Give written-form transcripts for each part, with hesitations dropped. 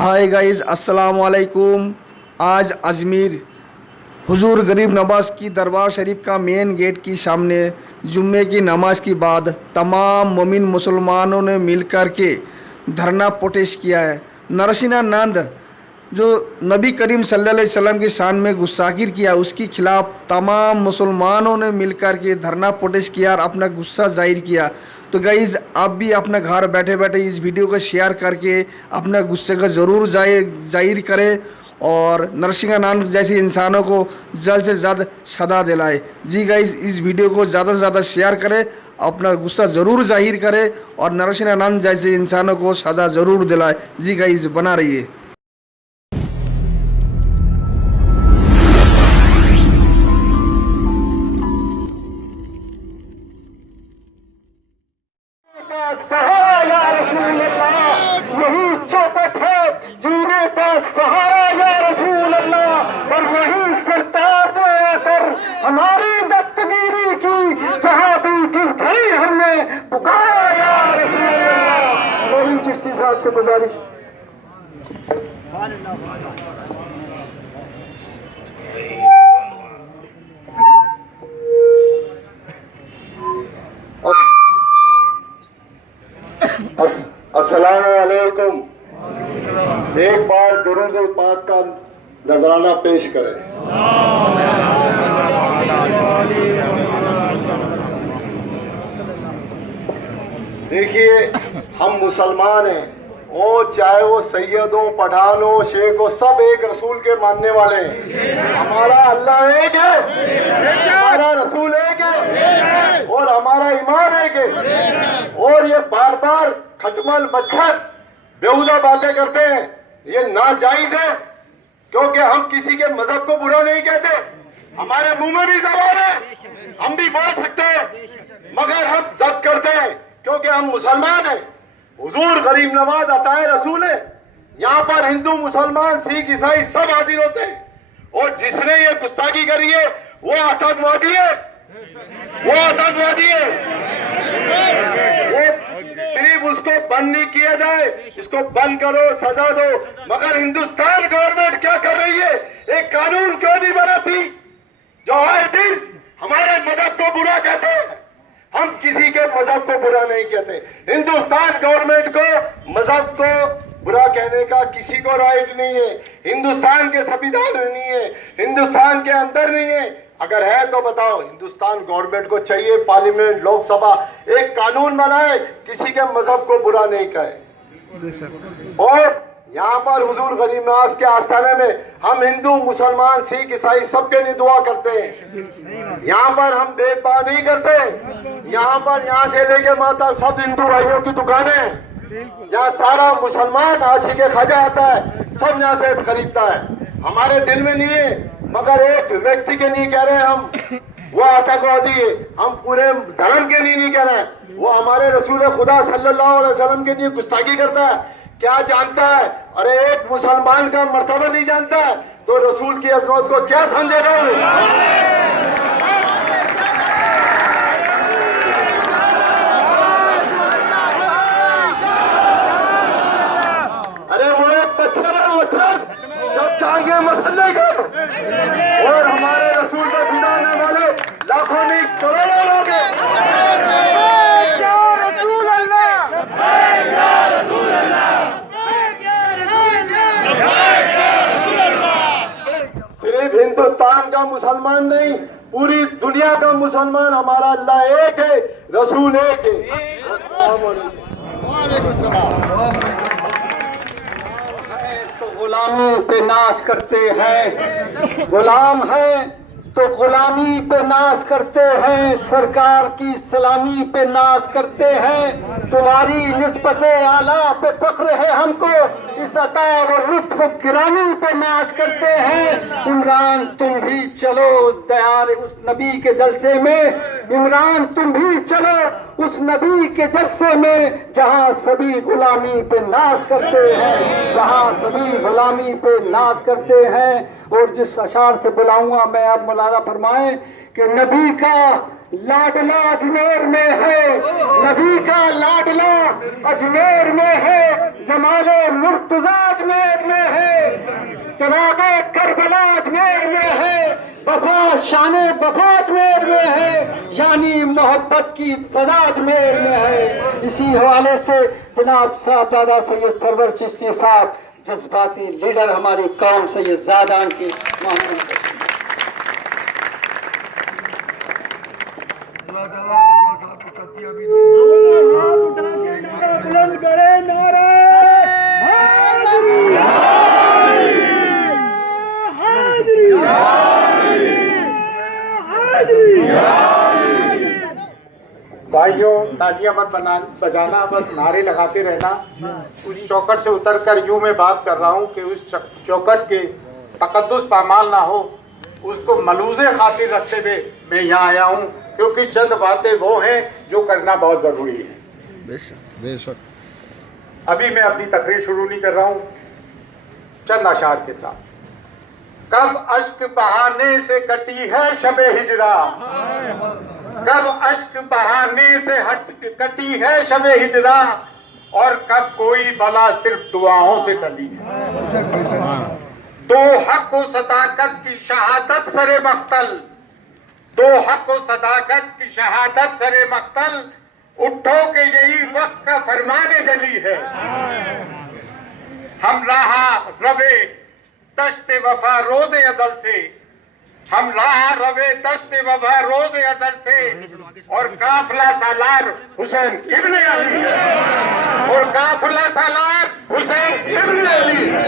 Hi guys, अस्सलाम वालेकुम। आज अजमेर हुजूर गरीब नवाज की दरबार शरीफ का मेन गेट के सामने जुम्मे की नमाज के बाद तमाम मोमिन मुसलमानों ने मिलकर के धरना प्रोटेस्ट किया है। नरसिंहानंद जो नबी करीम सल्लल्लाहु अलैहि वसल्लम की शान में गुस्ताखिर किया, उसके खिलाफ तमाम मुसलमानों ने मिलकर के धरना प्रोटेस्ट किया और अपना गुस्सा जाहिर किया। तो गाइज़, आप भी अपना घर बैठे बैठे इस वीडियो को शेयर करके अपना गुस्से का ज़रूर जाहिर करें और नरसिंहानंद जैसे इंसानों को जल्द से जल्द सजा दिलाए। जी गाइज़, इस वीडियो को ज़्यादा से ज़्यादा शेयर करें, अपना गुस्सा ज़रूर जाहिर करें और नरसिंहानंद जैसे इंसानों को सज़ा ज़रूर दिलाए। जी गाइज़, बना रहिए। सहारा या रसूल अल्लाह, यही चौखट है जीने का सहारा या रसूल अल्लाह। और यही सरकार ने आकर हमारी दस्तगीरी की, जहां भी जिस घड़ी हमने पुकारा या रसूल अल्लाह। और इन चिश्ती साहब से गुजारिश, अस्सलाम वालेकुम। एक बार दुरूद पाक का नजराना पेश करें। देखिए, हम मुसलमान हैं और चाहे वो सैयद हो, पठान हो, शेख हो, सब एक रसूल के मानने वाले हैं। हमारा अल्लाह एक है, हमारा रसूल एक है और हमारा ईमान एक है। और ये बार बार खटमल मच्छर बेहुदा बातें करते हैं, ये नाजायज है, क्योंकि हम किसी के मजहब को बुरा नहीं कहते। हमारे मुंह में भी जबान है, हम भी बोल सकते हैं, मगर हम जब्त करते हैं क्योंकि हम मुसलमान हैं। हुजूर गरीब नवाज अताए रसूल है। यहाँ पर हिंदू, मुसलमान, सिख, ईसाई सब हाजिर होते हैं। और जिसने ये गुस्ताखी करी है वो आतंकवादी है, वो आतंकवादी है। वो सिर्फ उसको बंद नहीं किया जाए, इसको बंद करो, सजा दो। मगर हिंदुस्तान गवर्नमेंट क्या कर रही है? एक कानून क्यों नहीं बनाती जो आए दिन हमारे मजहब को बुरा कहते हैं? हम किसी के मजहब को बुरा नहीं कहते। हिंदुस्तान गवर्नमेंट को मजहब को बुरा कहने का किसी को राइट नहीं है। हिंदुस्तान के संविधान में नहीं है, हिंदुस्तान के अंदर नहीं है। अगर है तो बताओ। हिंदुस्तान गवर्नमेंट को चाहिए पार्लियामेंट, लोकसभा एक कानून बनाए, किसी के मजहब को बुरा नहीं कहे। और यहाँ पर हुजूर गरीब नवाज के आस्थाने में हम हिंदू, मुसलमान, सिख, ईसाई सबके लिए दुआ करते हैं। यहाँ पर हम भेदभाव नहीं करते। यहाँ पर यहाँ से लेके माता सब हिंदू भाइयों की दुकानें हैं। यहाँ सारा मुसलमान आशिक ख्वाजा आता है, सब यहाँ से खरीदता है। हमारे दिल में नहीं है, मगर एक व्यक्ति के लिए कह रहे हैं हम, वो आतंकवादी है। हम पूरे धर्म के लिए नहीं कह रहे हैं। वो हमारे रसूल खुदा सल्लल्लाहु अलैहि वसल्लम के लिए गुस्ताखी करता है। क्या जानता है? अरे एक मुसलमान का मर्तबा नहीं जानता है तो रसूल की अजमत को क्या समझेगा? अरे वो एक पत्थर है, पत्थर जब चांगे मसले का। और हमारे रसूल का फिदा होने वाले लाखों नहीं करोड़ों लोग हैं। सिर्फ हिंदुस्तान का मुसलमान नहीं, पूरी दुनिया का मुसलमान हमारा अल्लाह एक है, रसूल एक है। तो गुलामी पे नाश करते हैं, गुलाम है तो गुलामी पे नाश करते हैं, सरकार की सलामी पे नाश करते हैं। तुम्हारी निस्बत आला पे फख्र है हमको, इस अता और लुत्फ गिरानी पे नाश करते हैं। इमरान तुम भी चलो दयार उस नबी के जलसे में, इमरान तुम भी चलो उस नबी के जलसे में, जहां सभी गुलामी पे नाश करते हैं, जहां सभी गुलामी पे नाश करते हैं। और जिस अशार से बुलाऊंगा मैं, आप मुलाजा फरमाएं कि नबी का लाडला अजमेर में है, नबी का लाडला अजमेर में है, जमाले मुर्तजा अजमेर में है, चरागे करबला अजमेर में है, वफा शाने वफा अजमेर में है, यानी मोहब्बत की फजा अजमेर में है। इसी हवाले से जनाब साहबजादा सैयद सरवर चिश्ती साहब जज्बाती लीडर हमारी कौम सैयद ज़ादान की मामून हाथ उठा के नारा बुलंद करे, नारा हाज़िरी हाज़िरी हाज़िरी। भाइयों, तालियां मत बजाना, बस नारे लगाते रहना। उस चौखट से उतरकर यूं मैं बात कर रहा हूं कि उस चौखट के तकद्दुस पामाल ना हो, उसको मलूज़े खातिर रखते हुए मैं यहाँ आया हूँ, क्योंकि चंद बातें वो हैं जो करना बहुत जरूरी है। बेशक। अभी मैं अपनी तकरीर शुरू नहीं कर रहा हूँ, चंद अशार के साथ। कब अश्क बहाने से कटी है शबे हिजरा, कब अश्क बहाने से कटी है शबे हिजरा, और कब कोई बला सिर्फ दुआओं से टली है। दो हक व सदाकत की शहादत सरे मख्तल, दो हक व सदाकत की शहादत सरे मख्तल, उठो के यही वक्त का फरमाने जली है। हम राहा रवे दश्ते वफा रोज़े अज़ल से, हम राहा रवे दश्ते वफा रोज़े अज़ल से, और काफिला सालार हुसैन इब्ने अली है, और काफिला सालार हुसैन इब्ने अली है।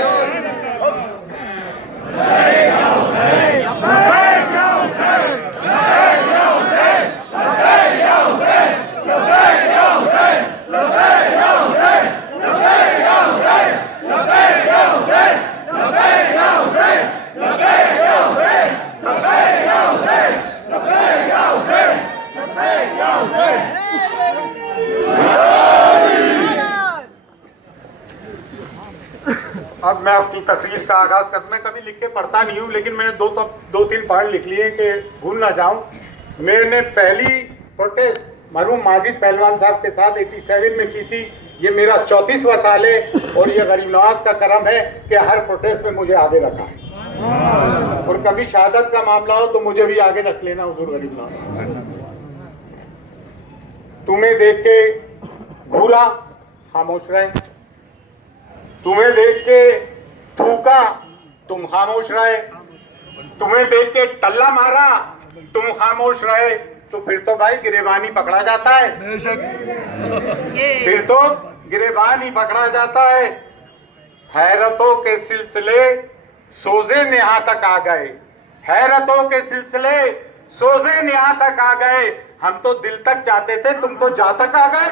अब मैं अपनी तकरीर का आगाज कर, मैं कभी लिख के पढ़ता नहीं हूँ, लेकिन मैंने दो तीन पॉइंट लिख लिए कि भूल ना जाऊं। मैंने पहली प्रोटेस्ट मरहूम माजिद पहलवान साहब के साथ 87 में की थी। ये मेरा 34वां साल है, और ये गरीब नवाज का करम है कि हर प्रोटेस्ट में मुझे आगे रखा है, और कभी शहादत का मामला हो तो मुझे भी आगे रख लेना हुजूर गरीब नवाज। तुम्हें देख के घूरा, खामोश रहे, तुम्हें देख के थूका, तुम खामोश रहे, तुम्हें देख के टल्ला मारा, तुम खामोश रहे, तो फिर तो भाई गिरेबान ही पकड़ा जाता है, फिर तो गिरेबान ही पकड़ा जाता है। हैरतों के सिलसिले सोजे नेहा तक आ गए, हैरतों के सिलसिले सोजे नेहा तक आ गए, हम तो दिल तक चाहते थे, तुम तो जा तक आ गए।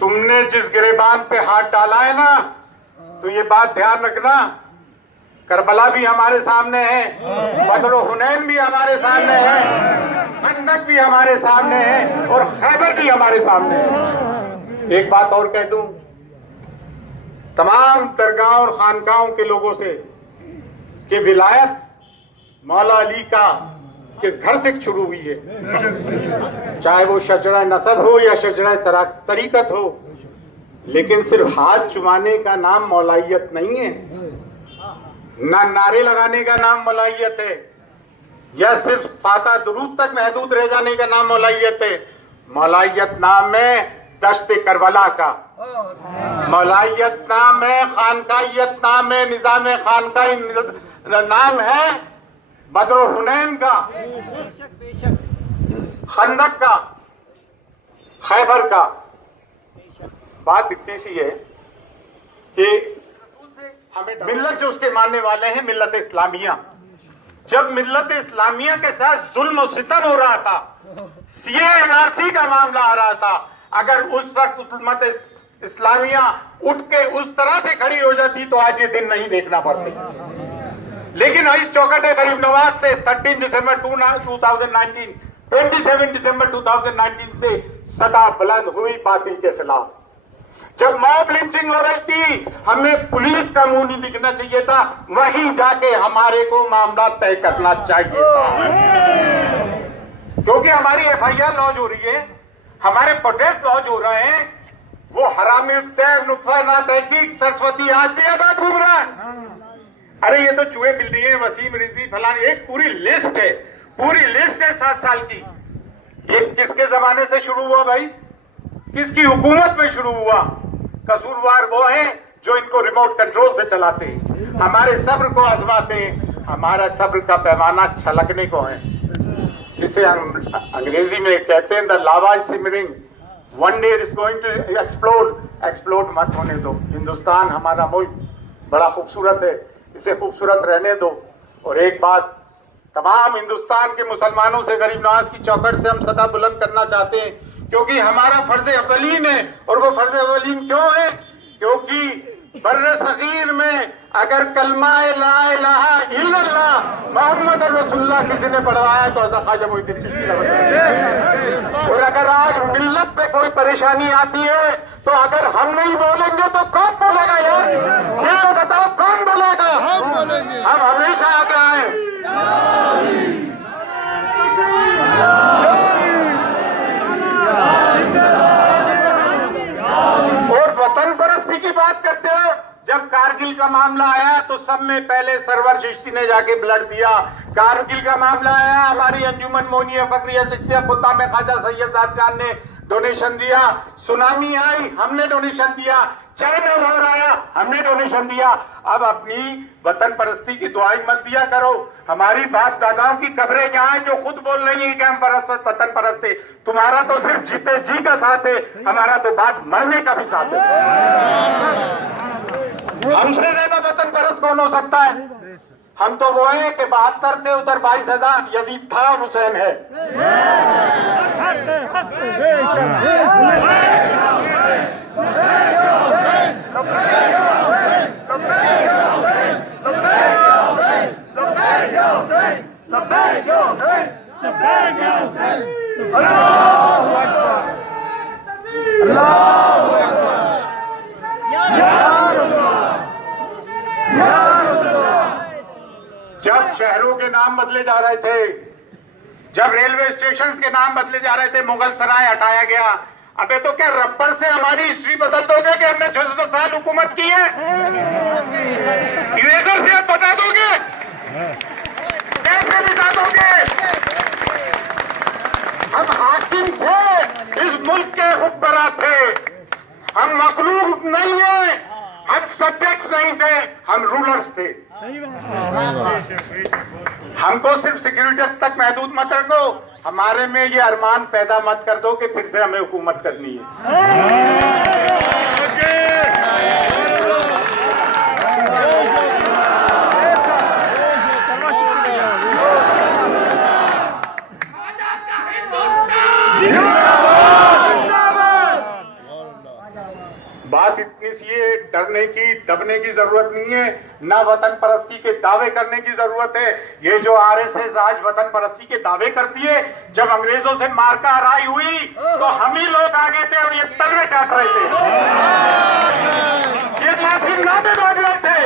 तुमने जिस गिरेबान पे हाथ डाला है ना, तो ये बात ध्यान रखना, करबला भी हमारे सामने है, बदर हुनैन भी हमारे सामने है, खंदक भी हमारे सामने है, और खैबर भी हमारे सामने है। एक बात और कह दूं तमाम दरगाह और खानकाहों के लोगों से कि विलायत मौला अली का के घर से शुरू हुई है, चाहे वो शजरा नसब हो या शजरा तरीकत हो, लेकिन सिर्फ हाथ चुमाने का नाम मौलाइयत नहीं है, ना नारे लगाने का नाम मौलाइयत है, या सिर्फ फाता दुरूद तक महदूद रह जाने का नाम मौलाइयत है। मौलाइयत नाम है दश्ते करबला का, मौलाइयत नाम है खानकाइयत, नाम है निजाम खानकाई, नाम है बदर हुनैन का, खंदक का, खैबर का। बात इतनी सी है कि हमें मिल्लत जो उसके मानने वाले हैं मिल्लत इस्लामिया, जब मिल्लत इस्लामिया के साथ जुल्म और सितम हो रहा था, CANRC का मामला आ रहा था, अगर उस वक्त उम्मत इस्लामिया उठ के उस तरह से खड़ी हो जाती तो आज ये दिन नहीं देखना पड़ते। लेकिन इस चौखट गरीब नवाज से 13 दिसंबर 2019, 27 दिसंबर 2019 से सदा बुलंद हुई बातिल के खिलाफ। जब मॉब लिंचिंग हो रही थी, हमें पुलिस का मुंह नहीं दिखना चाहिए था, वहीं जाके हमारे को मामला तय करना चाहिए था। क्योंकि हमारी एफआईआर लॉन्च हो रही है, हमारे प्रोटेस्ट लॉन्च हो रहे हैं, वो हरामी नुत्फा ना तहकीक सरस्वती आज भी आजाद घूम रहा है। अरे ये तो चूहे बिल्ली है, वसीम रिजवी फलानी, एक पूरी लिस्ट है, पूरी लिस्ट है 7 साल की। ये किसके जमाने से शुरू हुआ भाई? किसकी हुकूमत में शुरू हुआ? कसूरवार वो हैं जो इनको रिमोट कंट्रोल से चलाते हैं, हमारे सब्र को आजमाते हैं। हमारा सब्र का पैमाना छलकने को है, जिसे अंग्रेजी में कहते हैं the lava is simmering, one day is going to explode. Explode मत होने दो। हिंदुस्तान हमारा मुल्क बड़ा खूबसूरत है, इसे खूबसूरत रहने दो। और एक बात तमाम हिंदुस्तान के मुसलमानों से गरीब नवाज की चौखट से हम सदा बुलंद करना चाहते हैं, क्योंकि हमारा फर्ज अवलीन है। और वो फर्ज अवलीन क्यों है? क्योंकि बर्रे सगीर में अगर कलमा ला इलाहा इल्लल्लाह मोहम्मद रसूलुल्लाह किसी ने पढ़वाया तो ख्वाजा मोइनुद्दीन चिश्ती का वसीला। और अगर आज मिल्लत पे कोई परेशानी आती है तो अगर हम नहीं बोलेंगे तो कौन बोलेगा यार? ये बताओ कौन बोलेगा? हम हमेशा आगे आए। और वतन परस्ती की बात करते हो, जब कारगिल का मामला आया तो सब में पहले सरवर चिश्ती ने जाके ब्लड दिया। कारगिल का मामला आया, हमारी अंजुमन मोनिया फकरिया चिश्तिया खुदा में ख्वाजा सैयद साद खान ने डोनेशन दिया। सुनामी आई, हमने डोनेशन दिया। चाइना वॉर आया, हमने डोनेशन दिया। अब अपनी वतन परस्ती की दुआई मत दिया करो। हमारी बाप दादाओं की कब्रें क्या है जो खुद बोल रही है कि हम वतन परस्त है। तुम्हारा तो सिर्फ जीते जी का साथ है, हमारा तो बात मरने का भी साथ है। हमसे ज्यादा वतन परस्त कौन हो सकता है? हम तो वो हैं कि 72 थे, उधर 22,000 यजीद था और हुसैन है। जब शहरों के नाम बदले जा रहे थे, जब रेलवे स्टेशंस के नाम बदले जा रहे थे, मुगल सराय हटाया गया। अबे तो क्या रबर से हमारी हिस्ट्री बदल दोगे कि हमने 600 साल हुकूमत की है? इरेजर से आप बता दोगे? कैसे बता दोगे? हम हाकिम थे, इस मुल्क के हुक्मरान थे। हम मखलूक नहीं है, हम सब्जेक्ट नहीं थे, हम रूलर्स थे। हमको सिर्फ सिक्योरिटी तक महदूद मत रखो, हमारे में ये अरमान पैदा मत कर दो कि फिर से हमें हुकूमत करनी है। बात इतनी सी है, डरने की दबने की जरूरत नहीं है, ना वतन परस्ती के दावे करने की जरूरत है। ये जो आरएसएस आज वतन परस्ती के दावे करती है, जब अंग्रेजों से मारका हराई हुई तो हम ही लोग आगे थे और ये तलवे काट रहे थे, ये काफिर नामे बांट रहे थे।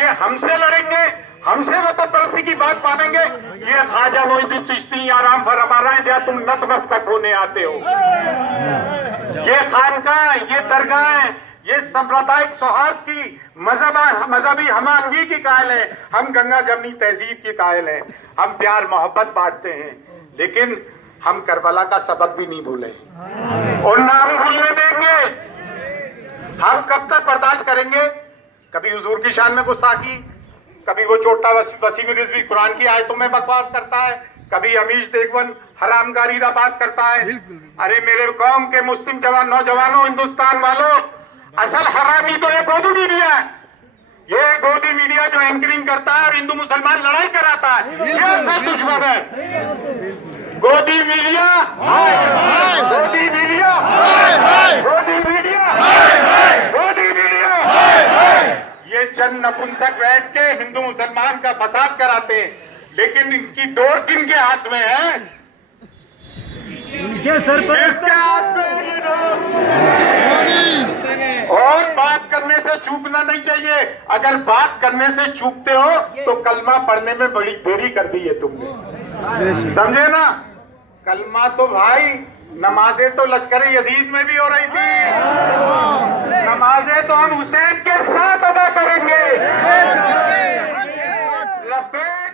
ये हमसे लड़ेंगे, हमसे वतन परस्ती की बात मानेंगे। ये ख्वाजा मोइनुद्दीन चिश्ती आराम फरमा रहे हैं जहाँ तुम नतमस्तक होने आते हो। ये खानकाह, ये दरगाह, ये सांप्रदायिक सौहार्द की, मजहबी हमांगी की कायल है। हम गंगा जमनी तहजीब की कायल हैं। हम प्यार मोहब्बत बांटते हैं, लेकिन हम करबला का सबक भी नहीं भूले और ना हम भूलने देंगे। हम कब तक बर्दाश्त करेंगे? कभी हुजूर की शान में गुस्ताखी, कभी वो छोटा वसीम रिजवी कुरान की आयतों में बकवास करता है, कभी अमीश देवबंद हरामगारी बात करता है। अरे मेरे कौम के मुस्लिम जवान नौजवानों, हिंदुस्तान वालों, असल हरामी तो ये गोदी मीडिया है। ये गोदी मीडिया जो एंकरिंग करता है और हिंदू मुसलमान लड़ाई कराता है, ये असल दुश्मन है। गोदी मीडिया, गोदी मीडिया, गोदी मीडिया, गोदी मीडिया, ये चंद नपुंसक बैठ के हिंदू मुसलमान का फसाद कराते हैं, लेकिन इनकी डोर किनके हाथ में है? इनके सर पर किसके हाथ में है ये नोट? और बात करने से चूकना नहीं चाहिए। अगर बात करने से चूकते हो तो कलमा पढ़ने में बड़ी देरी कर दी है तुमने, समझे ना? कलमा तो भाई, नमाजें तो लश्कर यजीद में भी हो रही थी, नमाजें तो हम हुसैन के साथ अदा करेंगे। लब्बैक